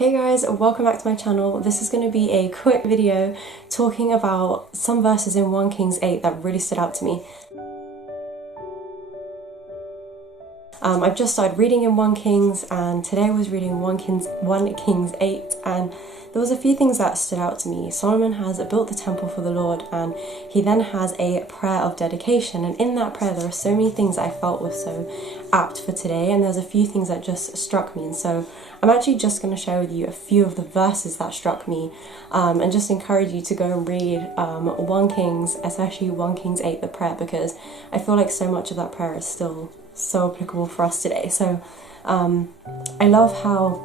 Hey guys, welcome back to my channel. This is going to be a quick video talking about some verses in 1 Kings 8 that really stood out to me. I've just started reading in 1 Kings and today I was reading 1 Kings 8 and there was a few things that stood out to me. Solomon has built the temple for the Lord and he then has a prayer of dedication, and in that prayer there are so many things that I felt were so apt for today, and there's a few things that just struck me, and so I'm actually just going to share with you a few of the verses that struck me and just encourage you to go and read 1 Kings, especially 1 Kings 8, the prayer, because I feel like so much of that prayer is still so applicable for us today. So I love how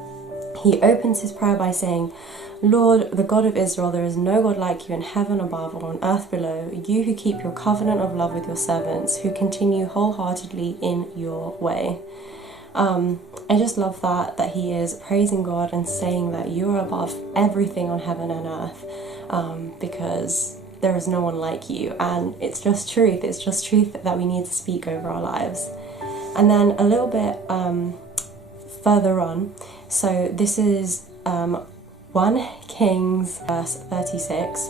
he opens his prayer by saying, "Lord, the God of Israel, there is no God like you in heaven above or on earth below, you who keep your covenant of love with your servants, who continue wholeheartedly in your way." I just love that he is praising God and saying that you are above everything on heaven and earth, because there is no one like you, and it's just truth that we need to speak over our lives. And then a little bit further on, so this is 1 Kings verse 36,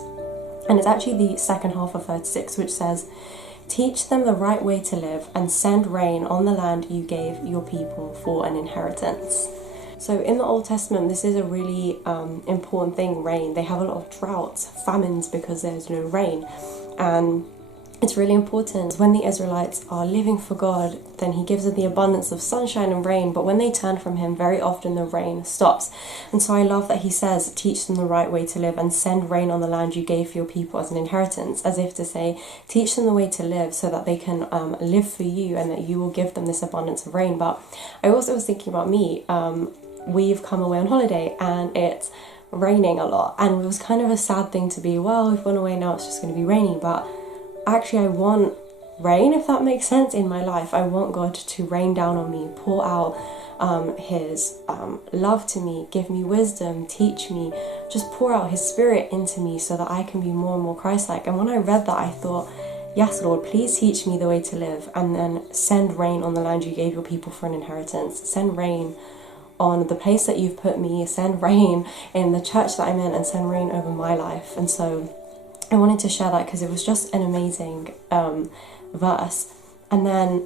and it's actually the second half of 36, which says, "Teach them the right way to live and send rain on the land you gave your people for an inheritance." So in the Old Testament, this is a really important thing, rain. They have a lot of droughts, famines, because there's no rain. And it's really important. When the Israelites are living for God, then he gives them the abundance of sunshine and rain, but when they turn from him, very often the rain stops. And so I love that he says, teach them the right way to live and send rain on the land you gave for your people as an inheritance, as if to say, teach them the way to live so that they can live for you and that you will give them this abundance of rain. But I also was thinking about me. We've come away on holiday and it's raining a lot, and it was kind of a sad thing to be, well, we've gone away, now it's just going to be raining, but actually I want rain, if that makes sense, in my life. I want God to rain down on me, pour out his love to me, give me wisdom, teach me, just pour out his spirit into me so that I can be more and more Christ-like. And when I read that, I thought, yes, Lord, please teach me the way to live, and then send rain on the land you gave your people for an inheritance. Send rain on the place that you've put me, send rain in the church that I'm in, and send rain over my life. And so I wanted to share that because it was just an amazing verse. And then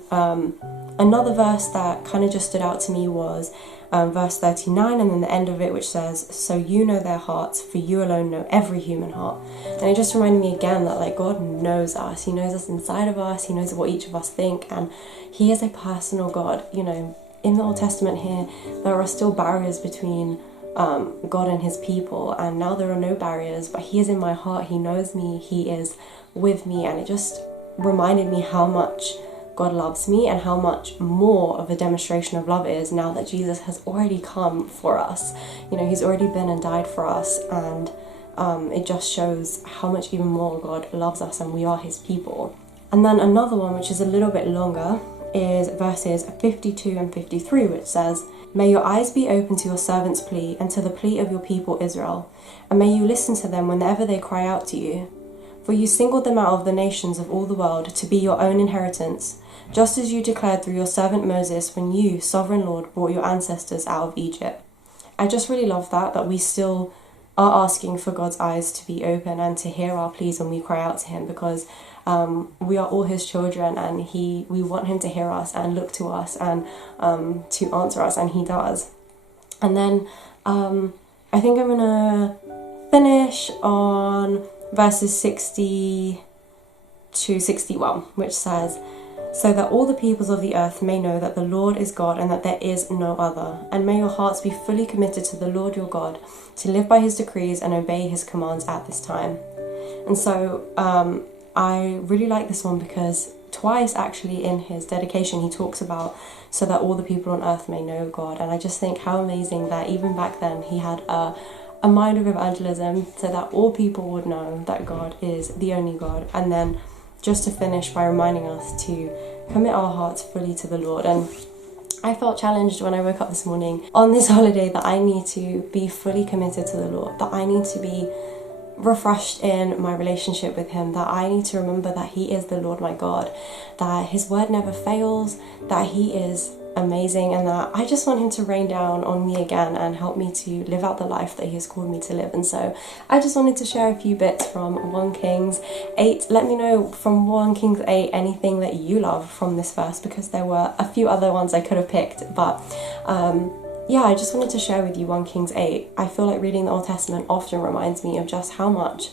another verse that kind of just stood out to me was verse 39, and then the end of it, which says, "So you know their hearts, for you alone know every human heart." And it just reminded me again that like God knows us. He knows us inside of us. He knows what each of us think, and he is a personal God. You know, in the Old Testament here, there are still barriers between God and his people, and now there are no barriers, but he is in my heart, he knows me, he is with me. And it just reminded me how much God loves me and how much more of a demonstration of love is now that Jesus has already come for us. You know, he's already been and died for us, and it just shows how much even more God loves us and we are his people. And then another one, which is a little bit longer, is verses 52 and 53, which says, "May your eyes be open to your servant's plea and to the plea of your people Israel, and may you listen to them whenever they cry out to you. For you singled them out of the nations of all the world to be your own inheritance, just as you declared through your servant Moses when you, sovereign Lord, brought your ancestors out of Egypt." I just really love that we still are asking for God's eyes to be open and to hear our pleas when we cry out to him, because we are all his children, and we want him to hear us and look to us and to answer us, and he does. And then I think I'm gonna finish on verses 60 to 61, which says, "So that all the peoples of the earth may know that the Lord is God and that there is no other. And may your hearts be fully committed to the Lord your God, to live by his decrees and obey his commands at this time." And so I really like this one because twice actually in his dedication he talks about so that all the people on earth may know God. And I just think how amazing that even back then he had a mind of evangelism so that all people would know that God is the only God. And then just to finish by reminding us to commit our hearts fully to the Lord. And I felt challenged when I woke up this morning on this holiday that I need to be fully committed to the Lord, that I need to be refreshed in my relationship with him, that I need to remember that he is the Lord my God, that his word never fails, that he is amazing, and that I just want him to rain down on me again and help me to live out the life that he has called me to live. And so I just wanted to share a few bits from 1 Kings 8. Let me know from 1 Kings 8 anything that you love from this verse, because there were a few other ones I could have picked, but yeah, I just wanted to share with you 1 Kings 8. I feel like reading the Old Testament often reminds me of just how much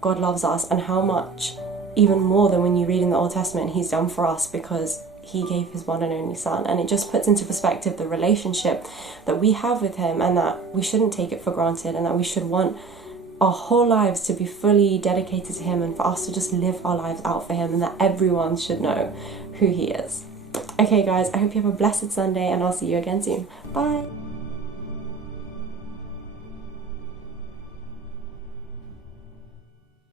God loves us, and how much, even more than when you read in the Old Testament, he's done for us, because he gave his one and only son. And it just puts into perspective the relationship that we have with him, and that we shouldn't take it for granted, and that we should want our whole lives to be fully dedicated to him, and for us to just live our lives out for him, and that everyone should know who he is. Okay guys, I hope you have a blessed Sunday, and I'll see you again soon. Bye!